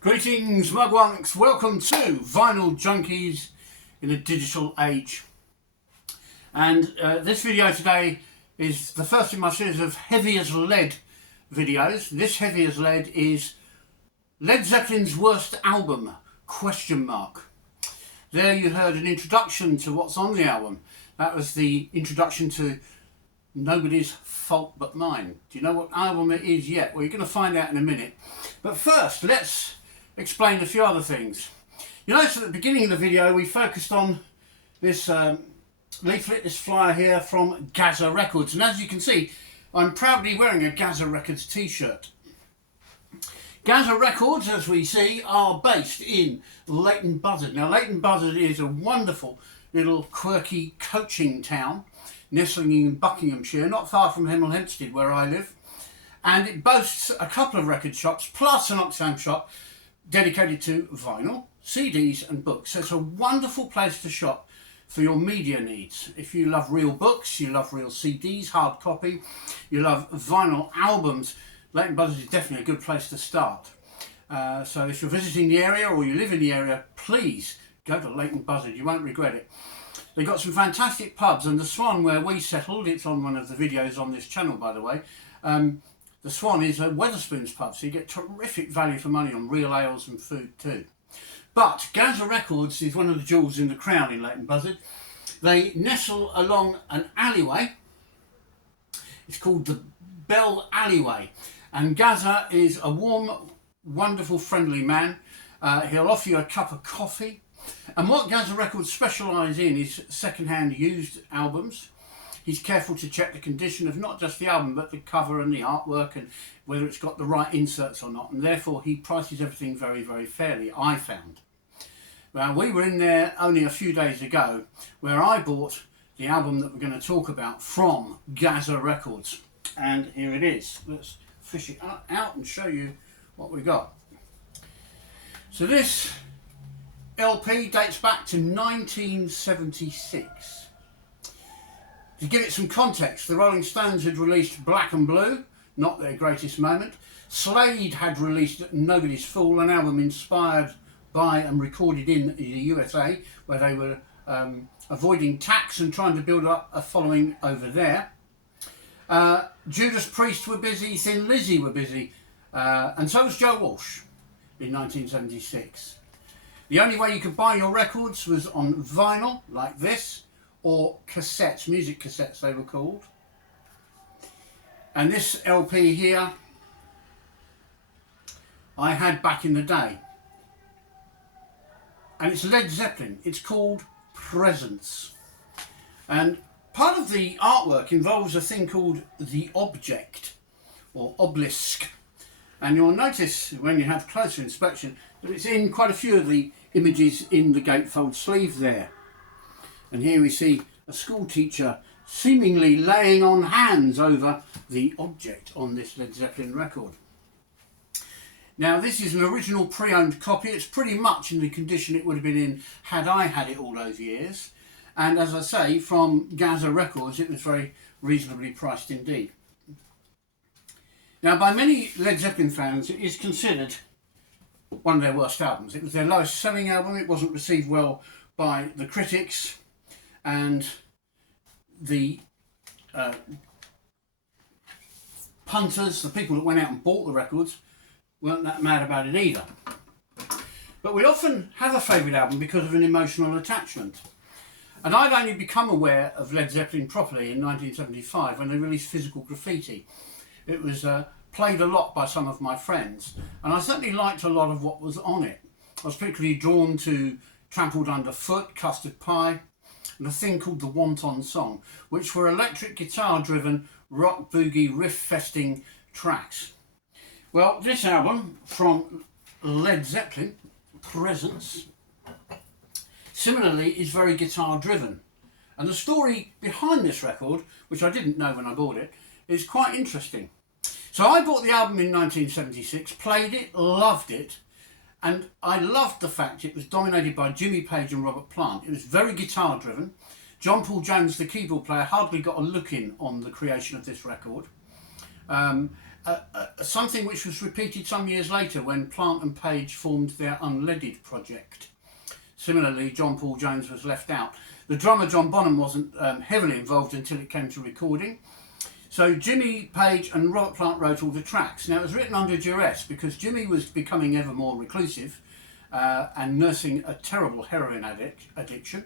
Greetings mugwunks, welcome to Vinyl Junkies in a Digital Age. And this video today is the first in my series of Heavy as Lead videos. This Heavy as Lead is Led Zeppelin's worst album, ? There you heard an introduction to what's on the album. That was the introduction to Nobody's Fault But Mine. Do you know what album it is yet? Well, you're going to find out in a minute. But first, let's explain a few other things. You notice at the beginning of the video we focused on this leaflet, this flyer here from Gaza Records, and as you can see I'm proudly wearing a Gaza Records t-shirt. Gaza Records, as we see, are based in Leighton Buzzard. Now Leighton Buzzard is a wonderful little quirky coaching town nestling in Buckinghamshire, not far from Hemel Hempstead where I live, and it boasts a couple of record shops plus an Oxfam shop dedicated to vinyl, CDs and books. So it's a wonderful place to shop for your media needs. If you love real books, you love real CDs, hard copy, you love vinyl albums, Leighton Buzzard is definitely a good place to start. So if you're visiting the area or you live in the area, please go to Leighton Buzzard, you won't regret it. They've got some fantastic pubs, and the Swan where we settled, it's on one of the videos on this channel by the way, the Swan is a Wetherspoons pub, so you get terrific value for money on real ales and food too. But Gaza Records is one of the jewels in the crown in Leighton Buzzard. They nestle along an alleyway. It's called the Bell Alleyway, and Gaza is a warm, wonderful, friendly man. He'll offer you a cup of coffee, and what Gaza Records specialise in is second-hand used albums. He's careful to check the condition of not just the album but the cover and the artwork and whether it's got the right inserts or not, and therefore he prices everything very, very fairly, I found. Well, we were in there only a few days ago where I bought the album that we're going to talk about from Gaza Records, and here it is. Let's fish it out and show you what we got. So this LP dates back to 1976. To give it some context, the Rolling Stones had released Black and Blue, not their greatest moment. Slade had released Nobody's Fool, an album inspired by and recorded in the USA, where they were avoiding tax and trying to build up a following over there. Judas Priest were busy, Thin Lizzy were busy, and so was Joe Walsh in 1976. The only way you could buy your records was on vinyl, like this, or cassettes, music cassettes they were called. And this LP here I had back in the day, and it's Led Zeppelin. It's called Presence, and part of the artwork involves a thing called the object or obelisk, and you'll notice when you have closer inspection that it's in quite a few of the images in the gatefold sleeve there. And here we see a school teacher seemingly laying on hands over the object on this Led Zeppelin record. Now this is an original pre-owned copy. It's pretty much in the condition it would have been in had I had it all those years. And as I say, from Gaza Records, it was very reasonably priced indeed. Now by many Led Zeppelin fans, it is considered one of their worst albums. It was their lowest selling album. It wasn't received well by the critics, and the punters, the people that went out and bought the records, weren't that mad about it either. But we often have a favourite album because of an emotional attachment. And I've only become aware of Led Zeppelin properly in 1975 when they released Physical Graffiti. It was played a lot by some of my friends, and I certainly liked a lot of what was on it. I was particularly drawn to Trampled Underfoot, Custard Pie, and a thing called the Wonton Song, which were electric guitar driven rock boogie riff festing tracks. Well, this album from Led Zeppelin, Presence, similarly is very guitar driven, and the story behind this record, which I didn't know when I bought it, is quite interesting. So I bought the album in 1976, played it, loved it, and I loved the fact it was dominated by Jimmy Page and Robert Plant. It was very guitar driven. John Paul Jones, the keyboard player, hardly got a look in on the creation of this record. something which was repeated some years later when Plant and Page formed their Unleaded project. Similarly, John Paul Jones was left out. The drummer John Bonham wasn't heavily involved until it came to recording. So Jimmy Page and Robert Plant wrote all the tracks. Now it was written under duress because Jimmy was becoming ever more reclusive and nursing a terrible heroin addiction.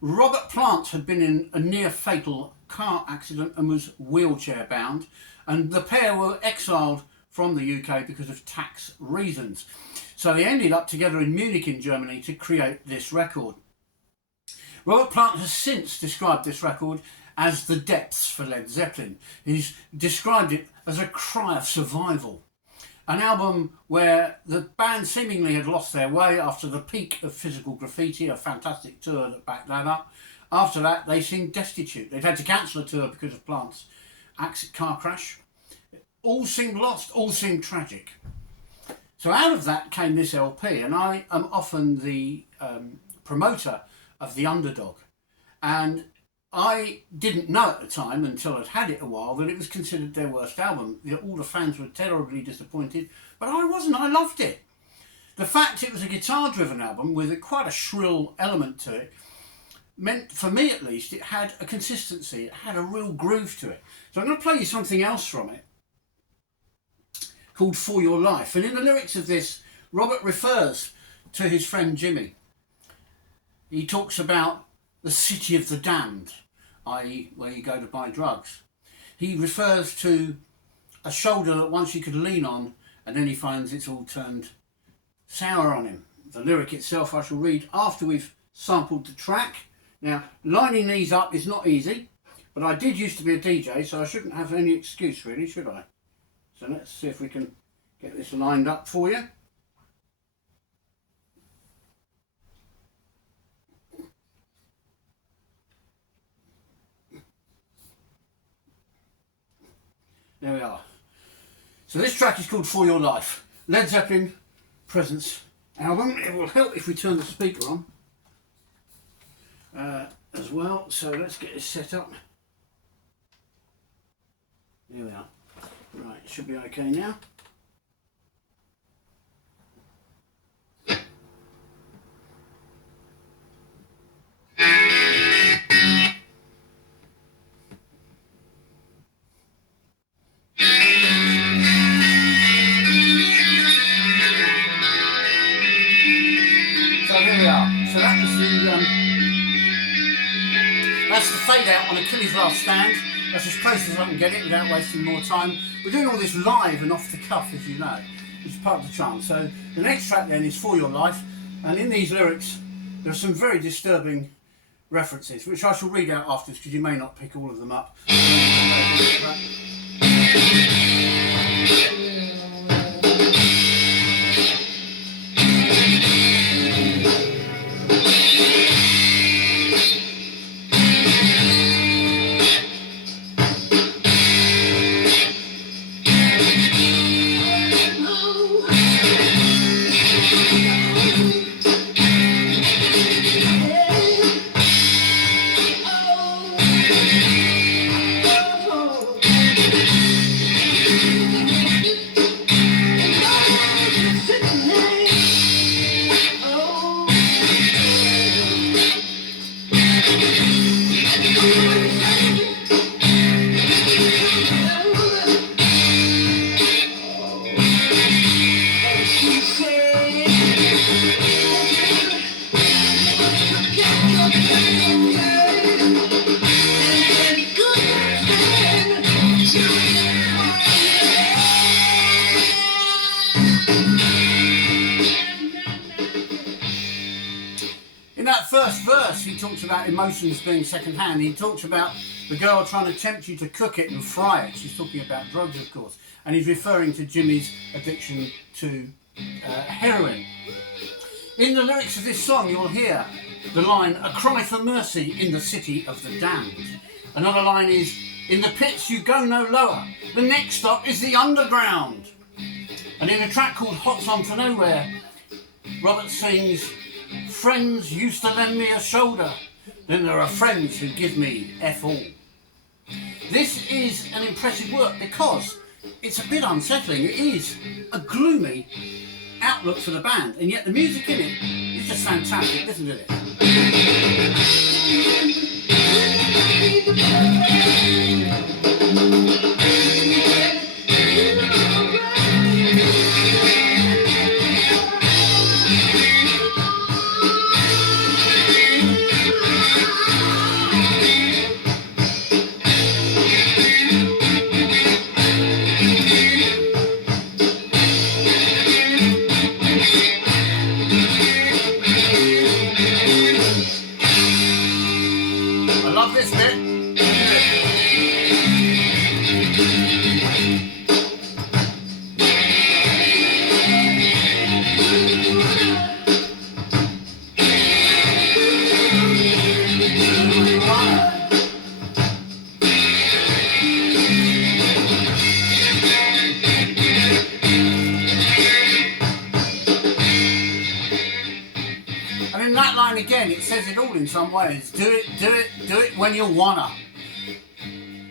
Robert Plant had been in a near fatal car accident and was wheelchair bound, and the pair were exiled from the UK because of tax reasons. So they ended up together in Munich in Germany to create this record. Robert Plant has since described this record as the depths for Led Zeppelin. He's described it as a cry of survival. An album where the band seemingly had lost their way after the peak of Physical Graffiti, a fantastic tour that backed that up. After that, they seemed destitute. They'd had to cancel a tour because of Plant's car crash. All seemed lost, all seemed tragic. So out of that came this LP, and I am often the promoter of the underdog. And I didn't know at the time, until I'd had it a while, that it was considered their worst album. All the fans were terribly disappointed, but I wasn't. I loved it. The fact it was a guitar-driven album with quite a shrill element to it meant, for me at least, it had a consistency. It had a real groove to it. So I'm going to play you something else from it called For Your Life. And in the lyrics of this, Robert refers to his friend Jimmy. He talks about the city of the damned, i.e. where you go to buy drugs. He refers to a shoulder that once you could lean on, and then he finds it's all turned sour on him. The lyric itself I shall read after we've sampled the track. Now, lining these up is not easy, but I did used to be a DJ, so I shouldn't have any excuse really, should I? So let's see if we can get this lined up for you. There we are. So this track is called For Your Life. Led Zeppelin Presence album. It will help if we turn the speaker on as well. So let's get this set up. There we are. Right, should be okay now. So that's the fade out on Achilles' Last Stand. That's as close as I can get it without wasting more time. We're doing all this live and off the cuff, as you know, which is part of the charm. So the next track then is For Your Life, and in these lyrics there are some very disturbing references, which I shall read out afterwards because you may not pick all of them up. In that first verse, he talks about emotions being second-hand. He talks about the girl trying to tempt you to cook it and fry it. She's talking about drugs, of course. And he's referring to Jimmy's addiction to heroin. In the lyrics of this song, you'll hear the line, "A cry for mercy in the city of the damned." Another line is, "In the pits you go no lower. The next stop is the underground." And in a track called Hot Song for Nowhere, Robert sings, "Friends used to lend me a shoulder, then there are friends who give me F all." This is an impressive work because it's a bit unsettling. It is a gloomy outlook for the band, and yet the music in it is just fantastic, isn't it? I love this bit. And in that line again, it says it all in some ways. Do it, do it, do it when you wanna.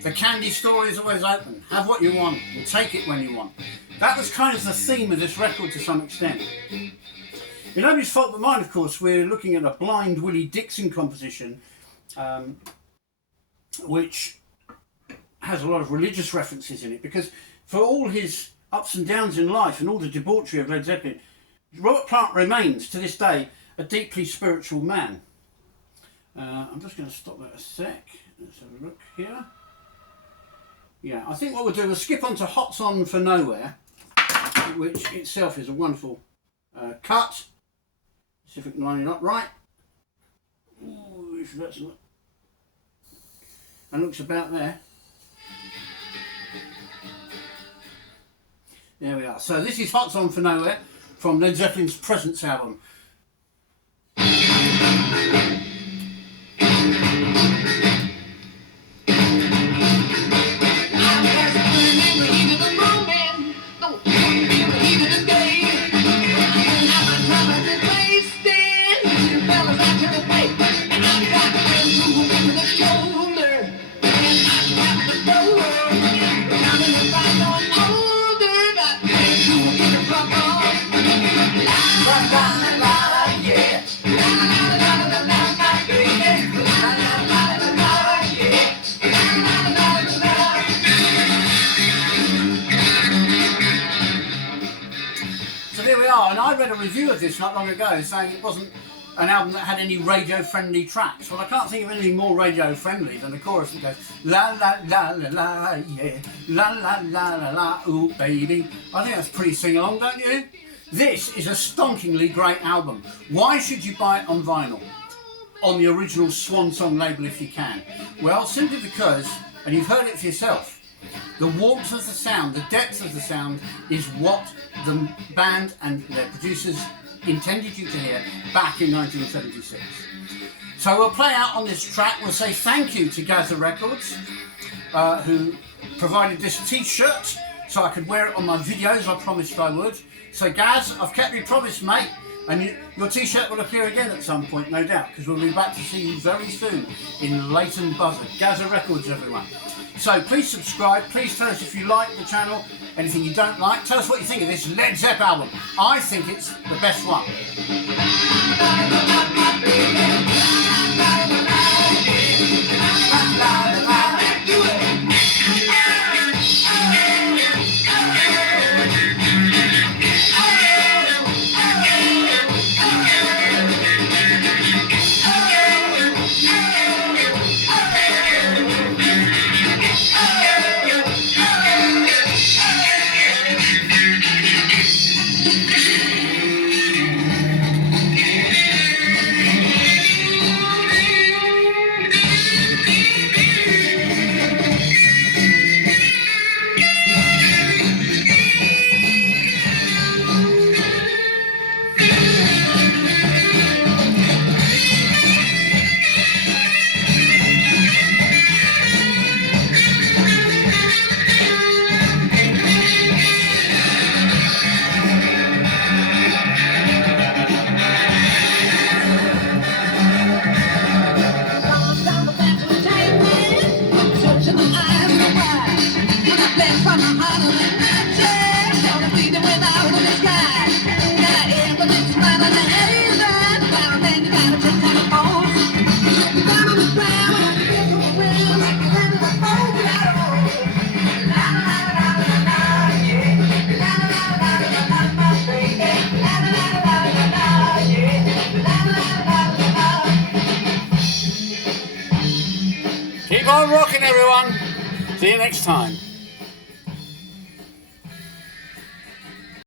The candy store is always open. Have what you want and take it when you want. That was kind of the theme of this record to some extent. In Nobody's Fault But Mine, of course, we're looking at a Blind Willie Dixon composition, which has a lot of religious references in it, because for all his ups and downs in life and all the debauchery of Led Zeppelin, Robert Plant remains, to this day, a deeply spiritual man. I'm just going to stop that a sec. Let's have a look here. Yeah, I think what we'll do is skip on to Hot's On For Nowhere, which itself is a wonderful cut. See if we can line it up right. Ooh, that's not... And looks about there. There we are. So this is Hot's On For Nowhere from Led Zeppelin's Presence album. And I read a review of this not long ago saying it wasn't an album that had any radio-friendly tracks. Well, I can't think of anything more radio-friendly than the chorus that goes la la la la la, yeah, la la la la la, ooh baby. I think that's pretty sing-along, don't you? This is a stonkingly great album. Why should you buy it on vinyl? On the original Swan Song label if you can? Well, simply because, and you've heard it for yourself, the warmth of the sound, the depth of the sound is what the band and their producers intended you to hear back in 1976. So we'll play out on this track. We'll say thank you to Gaza Records, who provided this t-shirt so I could wear it on my videos. I promised I would. So Gaz, I've kept your promise, mate, and your t-shirt will appear again at some point, no doubt, because we'll be back to see you very soon in Leighton Buzzard. Gaza Records, everyone. So please subscribe, please tell us if you like the channel, anything you don't like. Tell us what you think of this Led Zepp album. I think it's the best one. Keep on rocking, everyone. See you next time.